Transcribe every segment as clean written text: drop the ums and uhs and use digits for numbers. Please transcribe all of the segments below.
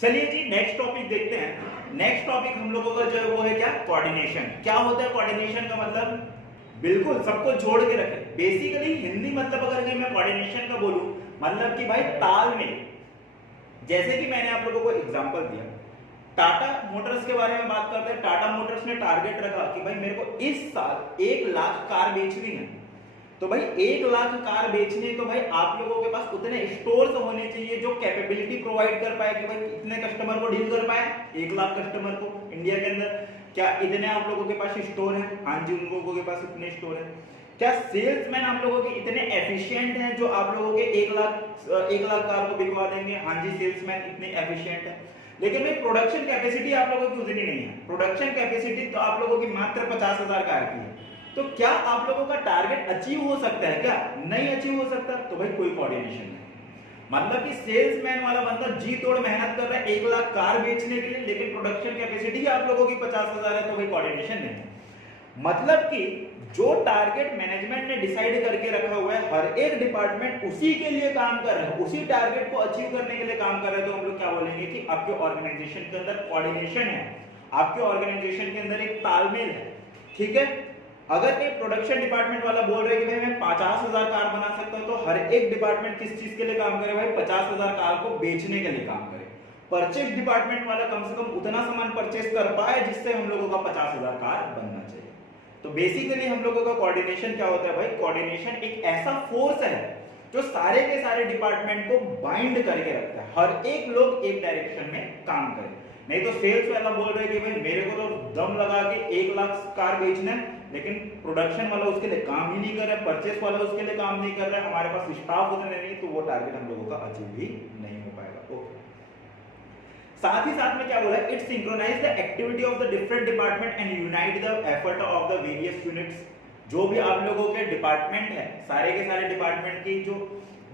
चलिए जी next topic देखते हैं। नेक्स्ट टॉपिक हम लोगों का जो है वो है क्या, कोऑर्डिनेशन। क्या होता है कोऑर्डिनेशन का मतलब? बिल्कुल सबको जोड़ के रखे। बेसिकली हिंदी मतलब अगर मैं कोऑर्डिनेशन का बोलूं मतलब कि भाई तालमेल। जैसे कि मैंने आप लोगों को एग्जांपल दिया, टाटा मोटर्स के बारे में बात करते हैं। टाटा मोटर्स ने टारगेट रखा कि भाई मेरे को इस साल 1 लाख कार बेचनी है। तो भाई 1 लाख कार बेचने, तो भाई आप लोगों के पास उतने स्टोर्स होने चाहिए जो कैपेबिलिटी प्रोवाइड कर पाए कि भाई इतने कस्टमर को डील कर पाए। 1 लाख कस्टमर को इंडिया के अंदर क्या इतने आप लोगों के पास स्टोर है? हाँ जी, उन लोगों के पास इतने स्टोर है। क्या सेल्समैन आप लोगों के इतने एफिशिएंट हैं जो आप लोगों के 1 लाख कार को बिकवा देंगे? हाँ जी, सेल्समैन इतने एफिशिएंट है। लेकिन भाई प्रोडक्शन कैपेसिटी आप लोगों की उतनी नहीं है। प्रोडक्शन कैपेसिटी तो आप लोगों की मात्र 50,000 कार की है। तो क्या आप लोगों का टारगेट अचीव हो सकता है? क्या नहीं अचीव हो सकता? तो भाई कोई कोऑर्डिनेशन नहीं। मतलब कि सेल्समैन वाला बंदा जी तोड़ मेहनत कर रहा है 1 लाख कार बेचने के लिए, लेकिन प्रोडक्शन कैपेसिटी आप लोगों की 50,000 है, तो भाई कोऑर्डिनेशन नहीं। मतलब कि जो टारगेट मैनेजमेंट ने डिसाइड करके रखा हुआ है, हर एक डिपार्टमेंट उसी के लिए काम कर रहा है, उसी टारगेट को अचीव करने के लिए काम कर रहा है, तो हम लोग क्या बोलेंगे कि आपके ऑर्गेनाइजेशन के अंदर कोऑर्डिनेशन है, आपके ऑर्गेनाइजेशन के अंदर एक तालमेल है। ठीक है, अगर एक प्रोडक्शन डिपार्टमेंट वाला बोल रहे कि भाई मैं 50,000 कार बना सकता हूं, तो हर एक डिपार्टमेंट किस चीज के लिए काम करे भाई? 50,000 कार को बेचने के लिए काम करे। परचेज डिपार्टमेंट वाला कम से कम उतना सामान परचेज कर पाए जिससे हम लोगों का 50,000 कार बनना चाहिए। तो बेसिकली हम लोगों का कोऑर्डिनेशन क्या होता है भाई? कोऑर्डिनेशन एक ऐसा फोर्स है जो सारे के सारे डिपार्टमेंट को बाइंड करके रखता है, हर एक लोग एक डायरेक्शन में काम करे। नहीं तो सेल्स वाला बोल रहे कि भाई मेरे को तो दम लगा के 1 लाख कार बेचना है, लेकिन प्रोडक्शन वाला उसके लिए काम ही नहीं कर रहा है, परचेस वाला उसके लिए काम नहीं कर रहा है, हमारे पास स्टाफ उतने नहीं, तो वो टारगेट हम लोगों का अचीव भी नहीं हो पाएगा। ओके, साथ ही साथ में क्या बोला है? It synchronise the activity of the different department and unite the effort of the various units. जो भी आप लोगों के डिपार्टमेंट है, सारे के सारे डिपार्टमेंट की जो,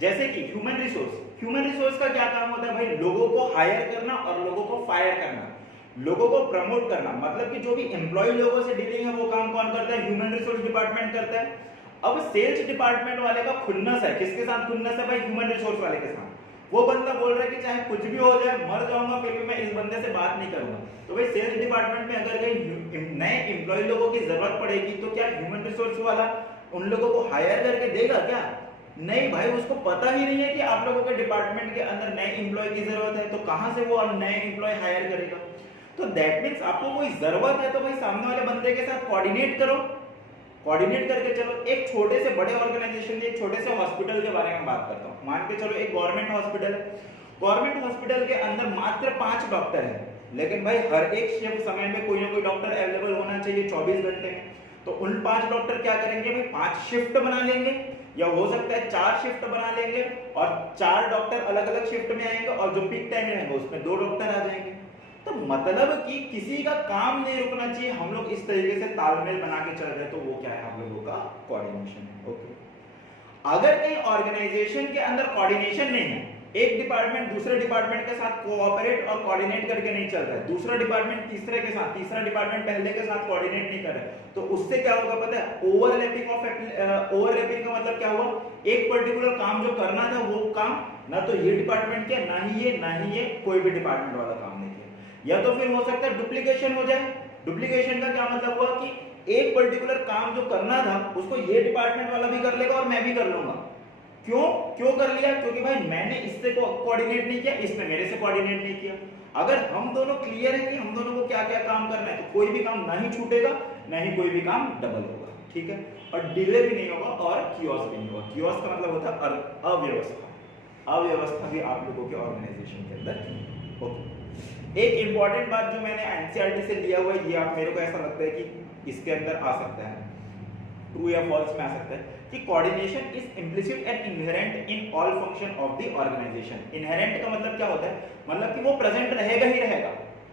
जैसे कि ह्यूमन रिसोर्स, ह्यूमन रिसोर्स का क्या काम होता है भाई? लोगों को हायर करना और लोगों को फायर करना, लोगों को प्रमोट करना। मतलब कि जो भी एम्प्लॉय लोगों से डीलिंग है वो काम कौन करता है? ह्यूमन रिसोर्स डिपार्टमेंट करता है। अब सेल्स डिपार्टमेंट वाले का खुन्नस है, किसके साथ खुन्नस है भाई? ह्यूमन रिसोर्स वाले के साथ। वो बंदा बोल रहा है कि चाहे कुछ भी हो जाए, मर जाऊंगा फिर भी मैं इस बंदे से बात नहीं करूंगा। तो भाई सेल्स डिपार्टमेंट में अगर कहीं नए एम्प्लॉय लोगों की जरूरत पड़ेगी, तो क्या ह्यूमन रिसोर्स वाला उन लोगों को हायर करके देगा क्या? नहीं भाई, उसको पता ही नहीं है कि आप लोगों के डिपार्टमेंट के अंदर नए एम्प्लॉय की जरूरत है, तो कहां से वो नए एम्प्लॉय हायर करेगा? तो दैट मींस आपको कोई जरूरत है तो भाई सामने वाले बंदे के साथ कोऑर्डिनेट करो, कोऑर्डिनेट करके चलो। एक छोटे से बड़े ऑर्गेनाइजेशन के एक छोटे से हॉस्पिटल के बारे में बात करता हूं। मान के चलो एक गवर्नमेंट हॉस्पिटल है, गवर्नमेंट हॉस्पिटल के अंदर मात्र 5 डॉक्टर है, लेकिन भाई हर एक शिफ्ट समय में कोई ना कोई डॉक्टर अवेलेबल होना चाहिए 24 घंटे में। तो उन 5 डॉक्टर क्या करेंगे भाई? 5 शिफ्ट बना लेंगे, या हो सकता है 4 शिफ्ट बना लेंगे, और 4 डॉक्टर अलग अलग शिफ्ट में आएंगे, और जो पीक टाइम रहेगा उसमें 2 डॉक्टर आ जाएंगे। तो मतलब कि किसी का काम नहीं रुकना चाहिए, हम लोग इस तरीके से तालमेल बना के चल रहे, तो वो क्या है? हम लोगों का कोऑर्डिनेशन है। ओके, अगर कहीं ऑर्गेनाइजेशन के अंदर कोऑर्डिनेशन नहीं है, एक डिपार्टमेंट दूसरे डिपार्टमेंट के साथ कोऑपरेट और कोऑर्डिनेट करके नहीं चल रहा है, दूसरा डिपार्टमेंट तीसरे के साथ, तीसरा डिपार्टमेंट पहले के साथ कोऑर्डिनेट नहीं कर रहा है, तो उससे क्या होगा पता है? ओवरलैपिंग का मतलब क्या हुआ? एक पर्टिकुलर काम जो करना था वो काम ना तो ये डिपार्टमेंट किया, ना ही ये कोई भी डिपार्टमेंट वाला काम नहीं किया। या तो फिर हो सकता है डुप्लीकेशन हो जाए। डुप्लीकेशन का क्या मतलब हुआ कि एक पर्टिकुलर काम जो करना था उसको ये डिपार्टमेंट वाला भी कर लेगा और मैं भी कर लूंगा। क्यों कर लिया? क्योंकि भाई मैंने इससे कोऑर्डिनेट नहीं किया, इसने मेरे से कोऑर्डिनेट नहीं किया। अगर हम दोनों क्लियर है कि हम दोनों को क्या क्या काम करना है, तो कोई भी काम ना ही छूटेगा, ना ही कोई भी काम डबल होगा। ठीक है, और डिले भी नहीं होगा और कियोस्क भी नहीं होगा। कियोस्क का मतलब होता है अव्यवस्था। अव्यवस्था भी आप लोगों के ऑर्गेनाइजेशन के अंदर होगी। एक इंपॉर्टेंट बात जो मैंने एनसीईआरटी से लिया हुआ है, ये आप मेरे को ऐसा लगता है कि इसके अंदर आ सकता है, ट्रू या फॉल्स में आ सकता है, कि coordination is implicit and inherent in all function of the organisation. Inherent का मतलब क्या होता है? मतलब कि वो प्रेजेंट रहेगा ही रहेगा,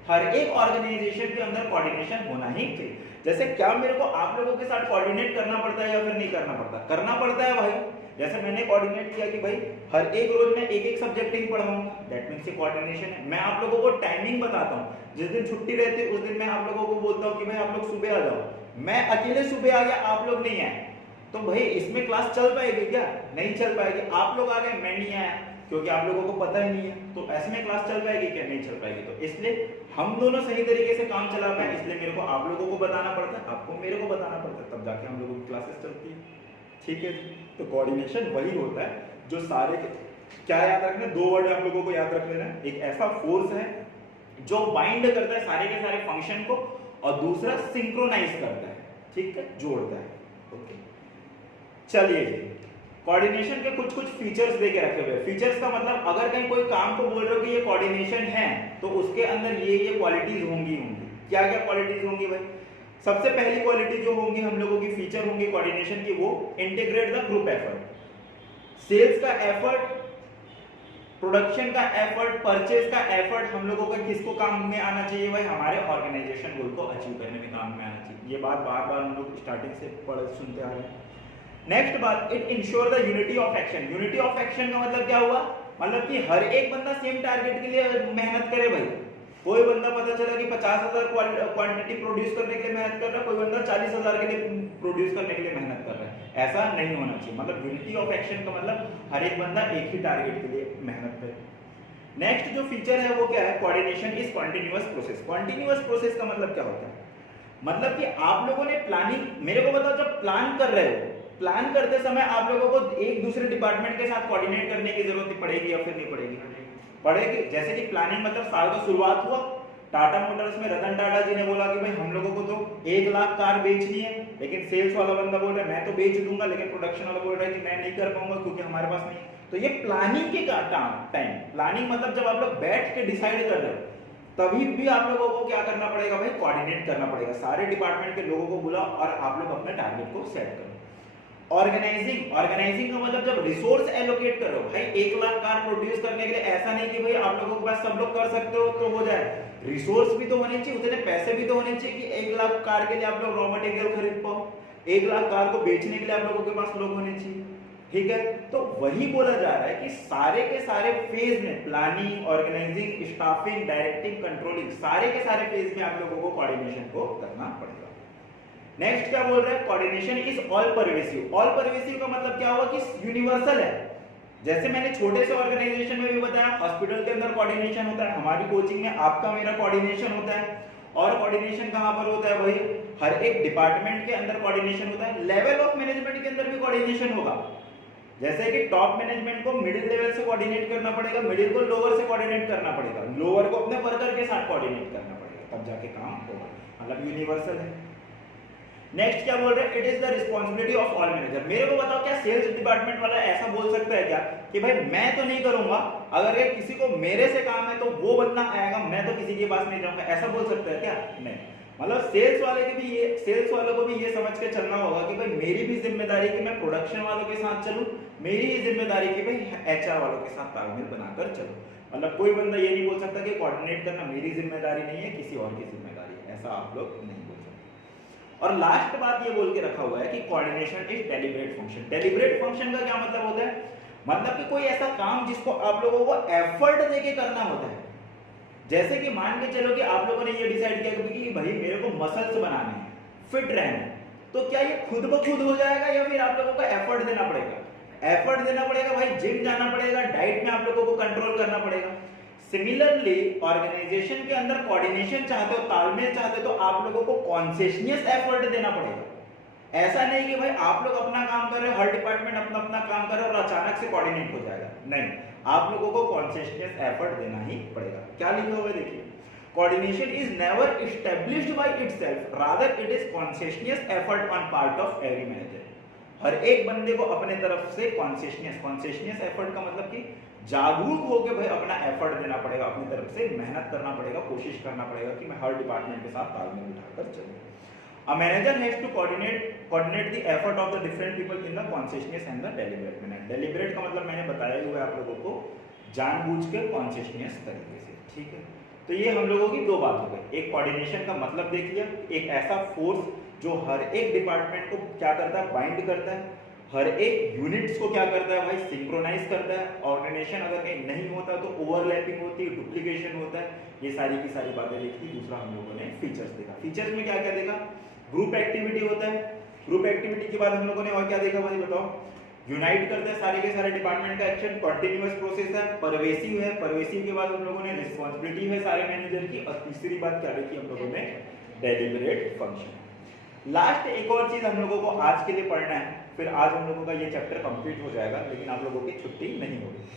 हर एक ऑर्गेनाइजेशन के अंदर कोऑर्डिनेशन होना ही चाहिए। जैसे क्या मेरे को आप लोगों के साथ कोऑर्डिनेट करना पड़ता है या फिर नहीं करना पड़ता? करना पड़ता है भाई। जैसे मैंने कोऑर्डिनेट किया कि भाई हर एक रोज में एक सब्जेक्ट ही पढ़ाऊंगा, दैट मींस ये कोऑर्डिनेशन है। मैं आप लोगों को टाइमिंग बताता हूं, जिस दिन छुट्टी रहती है उस दिन मैं आप लोगों को बोलता हूं कि भाई आप लोग सुबह आ जाओ। मैं अकेले सुबह आ गया, आप लोग नहीं आए, तो भाई इसमें क्लास चल पाएगी क्या? नहीं चल पाएगी। आप लोग आ गए, मैं नहीं आया, क्योंकि आप लोगों को पता ही नहीं है, तो ऐसे में क्लास चल पाएगी क्या? नहीं चल पाएगी। तो इसलिए हम दोनों सही तरीके से काम चला पाए, इसलिए मेरे को आप लोगों को बताना पड़ता है, आपको मेरे को बताना पड़ता है, तब जाके हम लोगों की क्लासेस चलती है। ठीक है, तो कोऑर्डिनेशन वही होता है जो सारे क्या याद रखना, दो वर्ड आप लोगों को याद रख लेना, एक ऐसा फोर्स है जो बाइंड करता है सारे के सारे फंक्शन को, और दूसरा सिंक्रोनाइज करता है, ठीक है, जोड़ता है। ओके, चलिए जी, कोऑर्डिनेशन के कुछ कुछ फीचर्स देके रखे हुए हैं। फीचर्स का मतलब अगर कहीं कोई काम को बोल रहे हो कि ये कोऑर्डिनेशन है, तो उसके अंदर ये क्वालिटीज होंगी। क्या क्या क्वालिटीज होंगी भाई? सबसे पहली क्वालिटी जो होंगी हम लोगों की, फीचर होंगी कोऑर्डिनेशन की, वो integrate the group effort. Sales का एफर्ट, प्रोडक्शन का एफर्ट, परचेज का एफर्ट हम लोगों का किसको काम में आना चाहिए भाई? हमारे ऑर्गेनाइजेशन गोल को अचीव करने में काम में आना चाहिए। ये बात बार बार हम लोग स्टार्टिंग से पढ़ सुनते आ रहे हैं। नेक्स्ट बात, it ensure the unity of action. Unity of action का मतलब क्या हुआ? मतलब कि हर एक बंदा सेम टारगेट के लिए मेहनत करे भाई। कोई बंदा पता चला कि 50,000 क्वांटिटी प्रोड्यूस करने के लिए मेहनत कर रहा है, कोई बंदा 40,000 के लिए प्रोड्यूस करने के लिए मेहनत कर रहा है, ऐसा नहीं होना चाहिए। मतलब यूनिटी ऑफ एक्शन का मतलब हर एक बंदा एक ही टारगेट के लिए मेहनत करे। नेक्स्ट जो फीचर है वो क्या है? Coordination is continuous process. Continuous process का मतलब क्या होता है? मतलब कि आप लोगों ने प्लानिंग, मेरे को बताओ, जब प्लान कर रहे हो, प्लान करते समय आप लोगों को एक दूसरे डिपार्टमेंट के साथ कोऑर्डिनेट करने की जरूरत पड़ेगी या फिर नहीं पड़ेगी? पड़ेगी। जैसे कि प्लानिंग मतलब साल का शुरुआत हुआ, टाटा मोटर्स में रतन टाटा जी ने बोला कि भाई हम लोगों को तो 1 लाख कार बेचनी है, लेकिन सेल्स वाला बंदा बोल रहा है मैं तो बेच दूंगा, लेकिन प्रोडक्शन वाला बोल रहा है कि मैं नहीं कर पाऊंगा क्योंकि हमारे पास नहीं। तो ये प्लानिंग के टाइम, प्लानिंग मतलब जब आप लोग बैठ के डिसाइड कर रहे हो, तभी भी आप लोगों को क्या करना पड़ेगा भाई? कोऑर्डिनेट करना पड़ेगा। सारे डिपार्टमेंट के लोगों को बुलाओ और आप लोग अपने टारगेट को सेट करो। ऑर्गेनाइजिंग, ऑर्गेनाइजिंग का मतलब जब रिसोर्स एलोकेट करो भाई, 1 लाख कार प्रोड्यूस करने के लिए ऐसा नहीं कि भाई आप लोगों के पास सब लोग कर सकते हो तो हो जाए, रिसोर्स भी तो होने चाहिए, उतने पैसे भी तो होने चाहिए कि 1 लाख कार के लिए आप लोग रॉ मटेरियल खरीद पाओ, 1 लाख कार को बेचने के लिए आप लोगों के पास लोग होने चाहिए। ठीक है, तो वही बोला जा रहा है कि सारे के सारे फेज में, planning, organising, staffing, directing, controlling, सारे के सारे फेज में आप लोगों को कोऑर्डिनेशन को करना पड़ेगा। नेक्स्ट क्या बोल रहा है? Coordination is all pervasive. All pervasive का मतलब क्या हुआ कि यूनिवर्सल है। जैसे मैंने छोटे से ऑर्गेनाइजेशन में भी बताया, हॉस्पिटल के अंदर कोऑर्डिनेशन होता है, हमारी कोचिंग में आपका मेरा कोऑर्डिनेशन होता है। और कोऑर्डिनेशन कहां पर होता है भाई? हर एक डिपार्टमेंट के अंदर कोऑर्डिनेशन होता है। लेवल ऑफ मैनेजमेंट के अंदर भी कोऑर्डिनेशन होगा। जैसे कि टॉप मैनेजमेंट को मिडिल लेवल से कोऑर्डिनेट करना पड़ेगा, मिडिल को लोअर से कोऑर्डिनेट करना पड़ेगा, लोअर को अपने वर्कर के साथ कोऑर्डिनेट करना पड़ेगा, तब जाके काम होगा। मतलब यूनिवर्सल है। नेक्स्ट क्या बोल रहे हैं? It is the responsibility of all manager. मेरे को बताओ, क्या सेल्स डिपार्टमेंट वाला ऐसा बोल सकता है क्या कि भाई मैं तो नहीं करूंगा, अगर ये किसी को मेरे से काम है तो वो बंदा आएगा, मैं तो किसी के पास नहीं जाऊंगा, ऐसा बोल सकता है क्या? नहीं। मतलब सेल्स वाले के भी ये, सेल्स वालों को भी ये समझ के चलना होगा कि भाई मेरी भी जिम्मेदारी कि मैं प्रोडक्शन वालों के साथ चलूं, मेरी ही जिम्मेदारी कि भाई एचआर वालों के साथ तालमेल बनाकर चलूं। मतलब कोई बंदा ये नहीं बोल सकता कि कोऑर्डिनेट करना मेरी जिम्मेदारी नहीं है, किसी और की जिम्मेदारी है, ऐसा आप लोग नहीं बोल सकते। और लास्ट बात ये बोल के रखा हुआ है कि coordination is deliberate function. Deliberate function का क्या मतलब होता है? मतलब कि कोई ऐसा काम जिसको आप लोगों को एफर्ट देके करना होता है। जैसे कि मान के चलो कि आप लोगों ने ये डिसाइड किया कि भाई मेरे को मसल्स बनाने हैं, फिट रहना है, तो क्या ये खुद ब खुद हो जाएगा या फिर आप लोगों को एफर्ट देना पड़ेगा? एफर्ट देना पड़ेगा भाई, जिम जाना पड़ेगा, डाइट में आप लोगों को कंट्रोल करना पड़ेगा। सिमिलरली ऑर्गेनाइजेशन के अंदर कोऑर्डिनेशन चाहते हो, तालमेल चाहते हो, तो आप लोगों को कॉन्शियसनेस एफर्ट देना पड़ेगा। ऐसा नहीं कि भाई आप लोग अपना काम कर रहे हो, हर डिपार्टमेंट अपना अपना काम कर रहा है और अचानक से कोऑर्डिनेट हो जाएगा, नहीं, आप लोगों को कॉन्शियसनेस एफर्ट देना ही पड़ेगा। क्या लिखा हुआ है देखिए, coordination is never established by itself, rather it is consciousness effort on part of every manager. हर एक बंदे को अपने तरफ से कॉन्शियसनेस एफर्ट का मतलब कि जागरूक होकर भाई अपना एफर्ट देना पड़ेगा, अपनी तरफ से मेहनत करना पड़ेगा, कोशिश करना पड़ेगा कि मैं हर डिपार्टमेंट के साथ तालमेल बिठाकर चलूं। A manager has to coordinate the effort of the different people in the consciousness and the deliberate manner. Deliberate का मतलब मैंने बताया ही हुआ है आप लोगों को, जानबूझ के कॉन्शियसनेस तरीके से। ठीक है, तो ये हम लोगों की दो बात हो गई। एक कोऑर्डिनेशन का मतलब देख लिया, एक ऐसा फोर्स जो हर एक डिपार्टमेंट को क्या करता है? बाइंड करता है, हर एक यूनिट्स को क्या करता है भाई? सिंक्रोनाइज करता है। ऑर्गेनाइजेशन अगर कहीं नहीं होता तो ओवरलैपिंग होती है, डुप्लीकेशन होता है, ये सारी की सारी बातें देखी। दूसरा हम लोगों ने फीचर्स देखा। फीचर्स में क्या क्या देखा? ग्रुप एक्टिविटी होता है। ग्रुप एक्टिविटी के बाद हम लोगों ने और क्या देखा भाई बताओ? यूनाइट करते हैं सारे के सारे डिपार्टमेंट का एक्शन, कंटिन्यूअस प्रोसेस है, परवेसिव है, परवेसिव के बाद हम लोगों ने रिस्पांसिबिलिटी है सारे मैनेजर की, और तीसरी बात क्या रखी हम लोगों ने, डेलिबरेट फंक्शन। लास्ट एक और चीज हम लोगों को आज के लिए पढ़ना है, फिर आज हम लोगों का ये चैप्टर कंप्लीट हो जाएगा, लेकिन आप लोगों की छुट्टी नहीं होगी।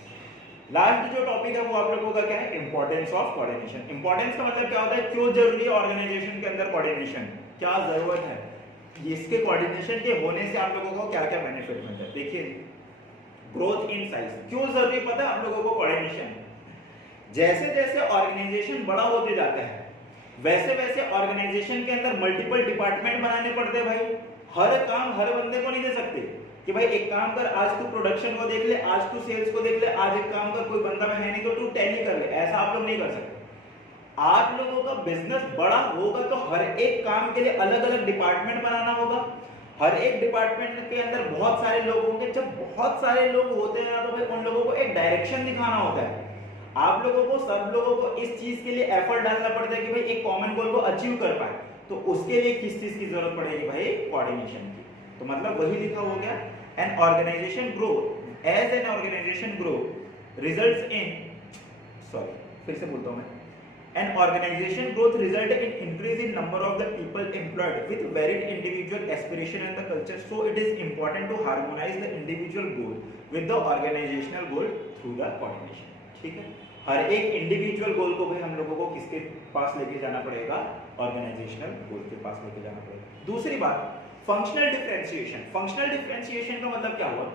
लास्ट जो टॉपिक है वो आप लोगों का क्या है, इंपॉर्टेंस ऑफ कोऑर्डिनेशन। इंपॉर्टेंस का मतलब क्या होता है, क्यों जरूरी है ऑर्गेनाइजेशन के अंदर कोऑर्डिनेशन, क्या जरूरत है, इसके कोऑर्डिनेशन के होने से आप लोगों को क्या क्या बेनिफिट मिलता है। देखिए, ग्रोथ इन साइज, क्यों जरूरी पता है आप लोगों को कोऑर्डिनेशन। जैसे जैसे ऑर्गेनाइजेशन बड़ा होते जाता है वैसे वैसे ऑर्गेनाइजेशन के अंदर मल्टीपल डिपार्टमेंट बनाने पड़ते हैं भाई। हर काम हर बंदे को नहीं दे सकते कि भाई एक काम कर, आज तू प्रोडक्शन को देख ले, आज तू सेल्स को देख ले, आज एक काम कर, कोई बंदा में है नहीं तो तू टैली कर ले, ऐसा आप लोग नहीं कर सकते। आप लोगों का बिजनेस बड़ा होगा तो हर एक काम के लिए अलग अलग डिपार्टमेंट बनाना होगा। हर एक डिपार्टमेंट के अंदर बहुत सारे लोग होंगे, जब बहुत सारे लोग होते हैं तो भाई उन लोगों को एक डायरेक्शन दिखाना होता है। आप लोगों को, सब लोगों को इस चीज के लिए एफर्ट डालना पड़ता है कि भाई एक कॉमन गोल को अचीव कर पाए, तो उसके लिए किस चीज की जरूरत पड़ेगी भाई, कोऑर्डिनेशन की। तो मतलब वही लिखा हो गया, an organisation grow, as an organisation grow results in, sorry फिर से बोलता हूं मैं, an organization growth result in increase in number of the people employed with varied individual aspiration and the culture, so it is important to harmonize the individual goal with the organizational goal through the coordination। ठीक है, हर एक individual गोल को भी हम लोगों को किसके पास लेके जाना पड़ेगा, ऑर्गेनाइजेशनल गोल के पास लेके जाना पड़ेगा। दूसरी बात, फंक्शनल डिफरेंशिएशन। फंक्शनल डिफरेंशिएशन का मतलब क्या हुआ,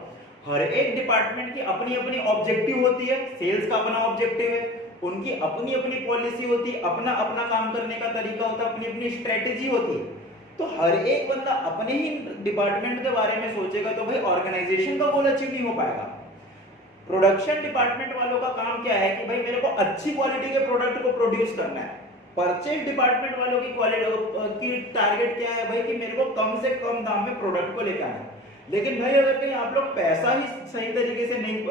हर एक डिपार्टमेंट की अपनी अपनी ऑब्जेक्टिव होती है, सेल्स का अपना ऑब्जेक्टिव है, उनकी अपनी अपनी पॉलिसी होती है, अपना अपना काम करने का तरीका होता है, अपनी अपनी स्ट्रेटेजी होती है। तो हर एक बंदा अपने ही डिपार्टमेंट के बारे में सोचेगा तो भाई ऑर्गेनाइजेशन का गोल अचीव नहीं हो पाएगा। प्रोडक्शन डिपार्टमेंट वालों का काम क्या है कि भाई मेरे को अच्छी क्वालिटी के प्रोडक्ट को प्रोड्यूस करना है। परचेज डिपार्टमेंट वालों की क्वालिटी की टारगेट क्या है भाई कि मेरे को कम से कम दाम में प्रोडक्ट को लेकर आना है। लेकिन भाई अगर कहीं आप लोग पैसा ही सही तरीके से नहीं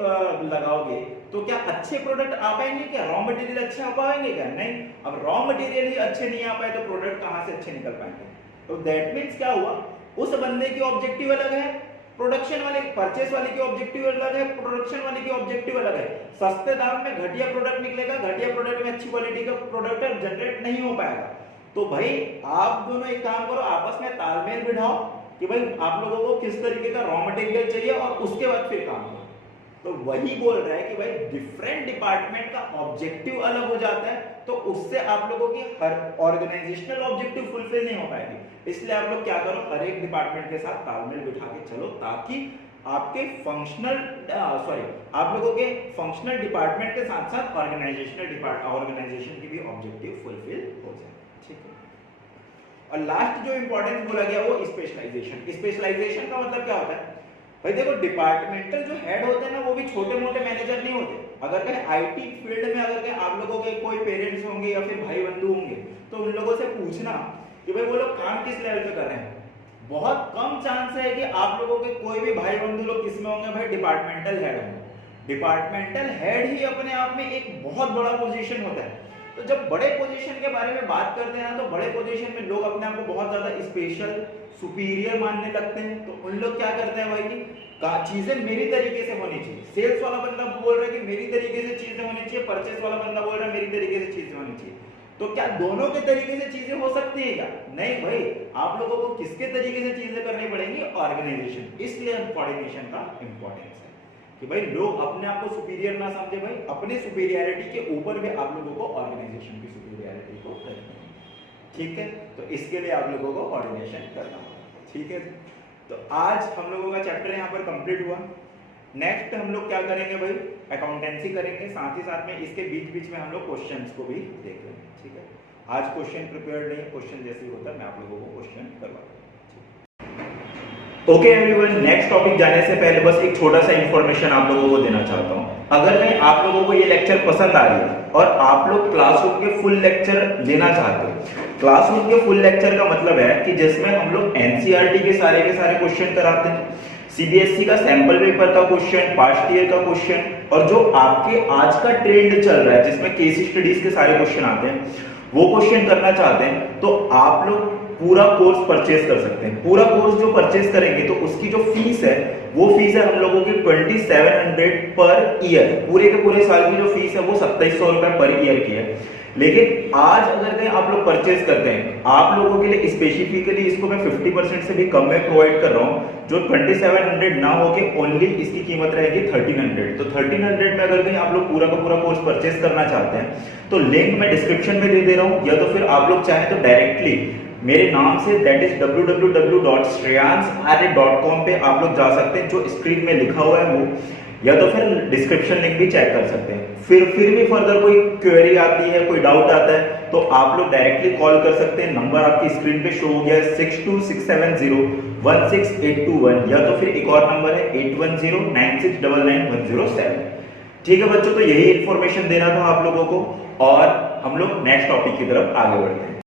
लगाओगे तो क्या अच्छे प्रोडक्ट आ पाएंगे, क्या रॉ मटेरियल अच्छे आ पाएंगे, क्या नहीं। अब रॉ मटेरियल ही अच्छे नहीं आ पाए तो प्रोडक्ट कहां से अच्छे निकल पाएंगे। तो दैट मींस क्या हुआ, उस बंदे की ऑब्जेक्टिव अलग है, प्रोडक्शन वाले परचेस वाले की ऑब्जेक्टिव अलग है, प्रोडक्शन वाले की ऑब्जेक्टिव अलग है। सस्ते दाम में घटिया प्रोडक्ट निकलेगा, घटिया प्रोडक्ट में अच्छी क्वालिटी का प्रोडक्ट जनरेट नहीं हो पाएगा। तो भाई आप दोनों एक काम करो, आपस में तालमेल बिठाओ कि भाई आप लोगों को किस तरीके का रॉ मटेरियल चाहिए और उसके बाद फिर काम करो। तो वही बोल रहा है कि भाई डिफरेंट डिपार्टमेंट का ऑब्जेक्टिव अलग हो जाता है, तो उससे आप लोगों की हर ऑर्गेनाइजेशनल ऑब्जेक्टिव फुलफिल नहीं हो पाएगी। इसलिए आप लोग क्या करो, हर एक डिपार्टमेंट के साथ तालमेल बिठा के चलो, ताकि आपके आप लोगों के फंक्शनल डिपार्टमेंट के साथ साथ ऑर्गेनाइजेशन की भी ऑब्जेक्टिव फुलफिल हो जाए। ठीक है, और लास्ट जो इंपॉर्टेंस बोला गया वो स्पेशलाइजेशन। स्पेशलाइजेशन का मतलब क्या होता है भाई, देखो डिपार्टमेंटल जो हेड होते हैं ना वो भी छोटे मोटे मैनेजर नहीं होते। अगर कहीं आईटी फील्ड में अगर कहीं आप लोगों के कोई पेरेंट्स होंगे या फिर भाई बंधु होंगे तो उन लोगों से पूछना कि भाई वो लोग काम किस लेवल पे कर रहे हैं। बहुत कम चांस है कि आप लोगों के कोई भी भाई बंधु लोग किस में होंगे भाई, डिपार्टमेंटल हेड होंगे। डिपार्टमेंटल हेड ही अपने आप में एक बहुत बड़ा पोजीशन होता है। तो जब बड़े पोजीशन के बारे में बात करते हैं ना तो बड़े पोजीशन में लोग अपने आप को बहुत ज्यादा स्पेशल सुपीरियर मानने लगते हैं। तो उन लोग क्या करते हैं भाई कि चीजें मेरी तरीके से होनी चाहिए। सेल्स वाला बंदा बोल रहा है कि मेरी तरीके से चीजें होनी चाहिए, परचेस वाला बंदा बोल रहा है मेरी तरीके से चीजें होनी चाहिए। तो क्या दोनों के तरीके से चीजें हो सकती है क्या? नहीं भाई, आप लोगों को किसके तरीके से चीजें करनी पड़ेंगी, ऑर्गेनाइजेशन। इसलिए कोऑर्डिनेशन का इंपॉर्टेंस है कि भाई लोग अपने आप को सुपीरियर ना समझे, भाई अपने सुपीरियरिटी के ऊपर भी आप लोगों को ऑर्गेनाइजेशन की सुपीरियरिटी को करनी है। ठीक है, तो इसके लिए आप लोगों को कोऑर्डिनेशन करना होगा। ठीक है, तो आज हम लोगों का चैप्टर यहाँ पर कंप्लीट हुआ। नेक्स्ट हम लोग क्या करेंगे भाई, अकाउंटेंसी करेंगे, साथ ही साथ में इसके बीच बीच में हम लोग क्वेश्चंस को भी देख लेंगे। ठीक है, आज क्वेश्चन प्रिपेयर्ड नहीं है, क्वेश्चन जैसे ही होता है मैं आप लोगों को क्वेश्चन करवाऊंगा। ओके एवरीवन, नेक्स्ट टॉपिक जाने से पहले बस एक छोटा सा इंफॉर्मेशन आप लोगों को देना चाहता हूँ। अगर मैं आप लोगों को ये लेक्चर पसंद आ रही है और आप लोग क्लासरूम के फुल लेक्चर लेना चाहते हो, क्लासरूम के फुल लेक्चर का मतलब है कि जिसमें हम लोग एनसीईआरटी के सारे क्वेश्चन कराते हैं, सीबीएसई का सैंपल पेपर का क्वेश्चन, पास्ट ईयर का क्वेश्चन, और जो आपके आज का ट्रेंड चल रहा है जिसमें केस स्टडीज के सारे क्वेश्चन आते हैं वो क्वेश्चन करना चाहते हैं, तो आप लोग पूरा कोर्स परचेज कर सकते हैं। पूरा कोर्स जो परचेज करेंगे तो उसकी जो फीस है वो फीस है हम लोगों की 2700 पर ईयर। पूरे के पूरे साल की जो फीस है वो 2700 रुपए पर ईयर की है। लेकिन आज अगर आप लोग परचेज करते हैं, आप लोगों के लिए स्पेसिफिकली इसको मैं 50% से भी कम में प्रोवाइड कर रहा हूं, जो 2700 ना होके ओनली इसकी कीमत रहेगी 1300। तो 1300 में अगर आप लोग पूरा का पूरा कोर्स परचेज करना चाहते हैं तो लिंक मैं डिस्क्रिप्शन में दे रहा हूं, या तो फिर आप लोग चाहें तो डायरेक्टली मेरे नाम से दैट इज www.shreyansarya.com पे आप लोग जा सकते हैं, जो स्क्रीन में लिखा हुआ है वो, या तो फिर डिस्क्रिप्शन लिंक भी चेक कर सकते हैं। फिर भी फर्दर कोई क्वेरी आती है, कोई डाउट आता है तो आप लोग डायरेक्टली कॉल कर सकते हैं। नंबर आपकी स्क्रीन पे शो हो गया है 6267016821, या तो फिर एक और नंबर है 8109699107। ठीक है बच्चों, तो यही इंफॉर्मेशन देना था आप लोगों को, और हम लोग नेक्स्ट टॉपिक की तरफ आगे बढ़ते हैं।